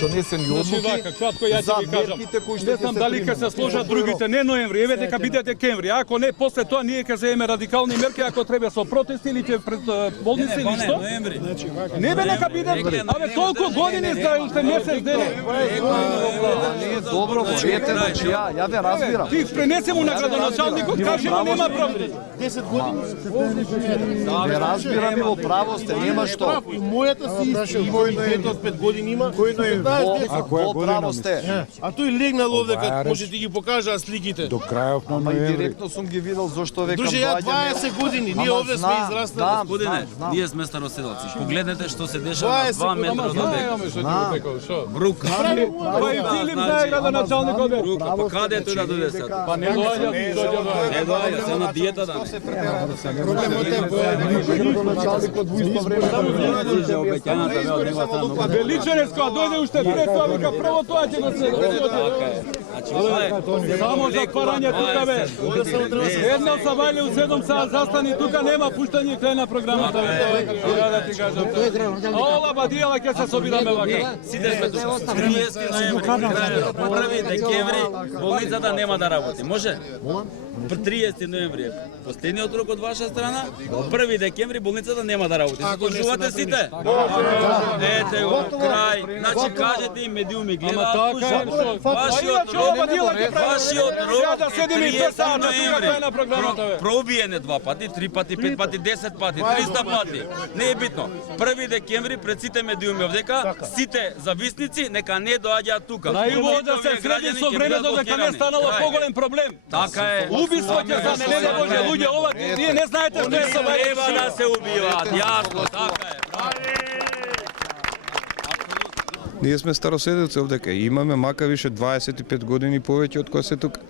Донесени одлуки кратко ја ќе ви кажам. Не знам дали ќе се сложат другите, не ноември, еве дека биде декември. Ако не, после тоа ние ќе земеме радикални мерки, ако треба со протести или ќе пред болници или што? Не бе нека биде. Абе толку години за уште месец дена. Не е добро, чуете, значи ја ве разбирам. Ти пренесе му на градоначалникот, кажи му нема проблем. 10 години се пренесе. Ве разбирам и во право сте, нема што. И мојата си исти, има и дете од 5 години има. Во право сте. А тој легнал овдека, може ти ги покажа сликите. До крајот на Ама и ноември. директно сум ги видел зошто векам Друже, ја доаѓаме. 20 години, ние овде сме израснали. Господине, ние сме староселаци. Погледнете што се дешава на 2 метра од овде. Знаеме што ти го рекол, што? Брука. Па и Филип знае градоначалникот бе. Брука, па каде е тој да дојде сад? Па не доаѓа, доаѓа. Не доаѓа, се на диета да. Величереско, а дојде уште пред тоа, вика прво тоа ќе го се. Само за парање тука бе. Едно са вајле у 7 саат застани тука, нема пуштање крај на програмата. Ја да ти кажам. Ола бадијала ќе се собираме вака. Сите сме тука. 30 ноември, крај, 1 декември, болницата нема да работи. Може? 30 ноември е последниот рок од ваша страна, 1 декември болницата нема да работи. Слушувате сите? Ете го, крај. Значи кажете им медиуми гледаат, слушаат. Вашиот рок, Сега да седиме и 5 сата тука крај на 30 програмата бе. ноември. Пробиене 2 пати, 3 пати, 5 пати, 10 пати, 300 пати. Не е битно. 1 декември пред сите медиуми овдека, сите зависници нека не доаѓаат тука. Најубаво да се среди со времето дека не станало поголем проблем. Така е. Убиство ќе стане, не Боже, луѓе, ова вие не знаете што е со Треба да се убиваат, јасно, така е. Ние сме староседелци овдека. Имаме мака више 25 години повеќе од кои се тука.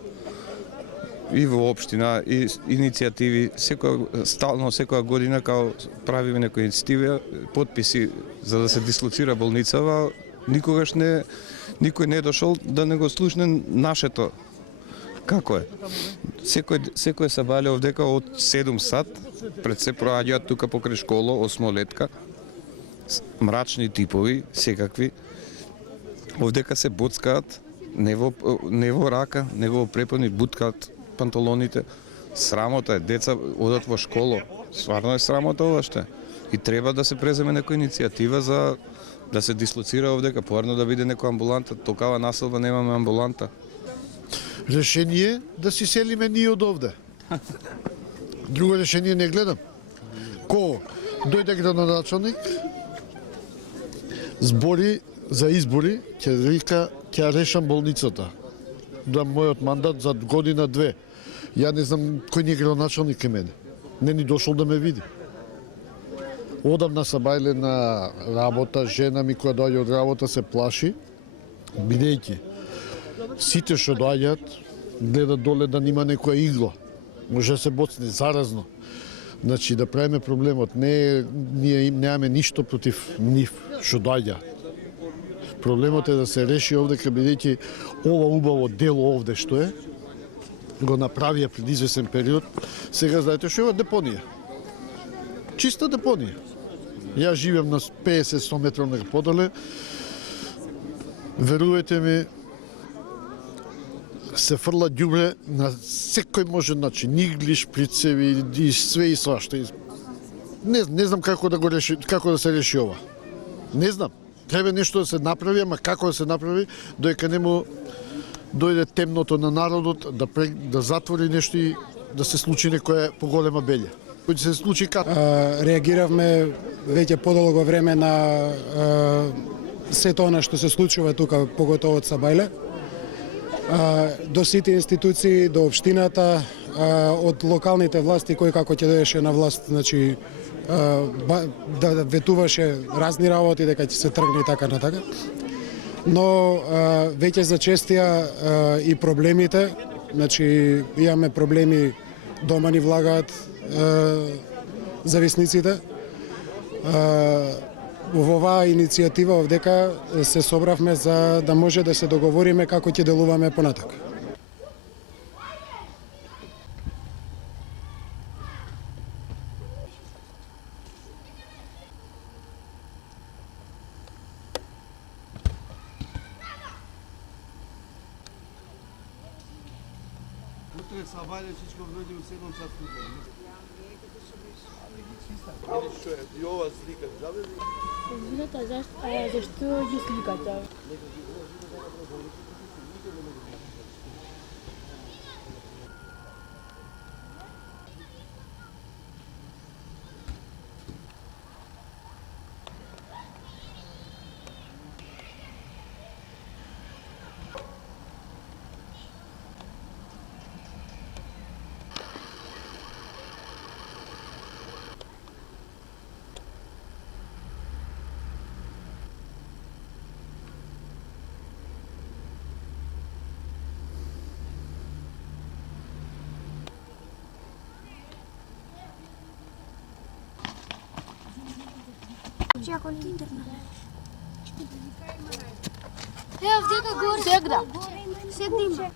И во општина, и иницијативи, стално секоја година као правиме некои иницијативи, потписи за да се дислоцира болницава, никој не е дошол да не го слушне нашето. Како е? Секој се вале овдека од 7 сат, пред се проаѓаат тука покрај школа, осмолетка, мрачни типови, секакви. Овдека се боцкаат, не во рака, него во препони, буткаат панталоните. Срамота е, деца одат во школа. Стварно е срамота ова што е. И треба да се преземе некоја иницијатива за да се дислоцира овдека, поарно да биде некоја амбуланта. Токава населба немаме амбуланта. Решение да си селиме ние од овде. Друго решение не гледам. Ко дојде градоначалник, збори за избори, ќе вика ќе решам болницата. Да мојот мандат за година-две. Ја не знам кој ни е градоначалник ке мене. Не ни дошол да ме види. Одамна са бајле на работа, жена ми која доаѓа од работа се плаши, бидејќи сите што доаѓаат гледат доле да нема некоја игла. Може да се боцне заразно. Значи да правиме проблемот. Ние немаме ништо против нив што доаѓа. Проблемот е да се реши овдека бидејќи ова убаво дело овде што е го направија пред извесен период. Сега знаете што е депонија. Чиста депонија. Ја живеам на 50-100 метров подале. Верувајте ми, се фрла ѓубре на секој можен начин, иглиш, прицеви и све и свашта. Не знам како да го реши, како да се реши ова. Не знам. Треба нешто да се направи, ама како да се направи, доека не му дојде темното на народот, да затвори нешто и да се случи некоја поголема белја. Кој се случи како? Реагиравме веќе подолго време на сето она што се случува тука, поготово од Сабајле. До сите институции, до општината, од локалните власти кој како ќе доеше на власт, значи да ветуваше разни работи дека ќе се тргне и така натака. Но веќе зачестија и проблемите, значи имаме проблеми, дома ни влагаат зависниците. Во оваа иницијатива овдека се собравме за да може да се договориме како ќе делуваме понатака. утре са бајле всичко вроди у 7 часот. Што е? И ова слика, забеди? Извинете, зашто ги сликате? Evo, gdje ga gore? Всегда. Седни.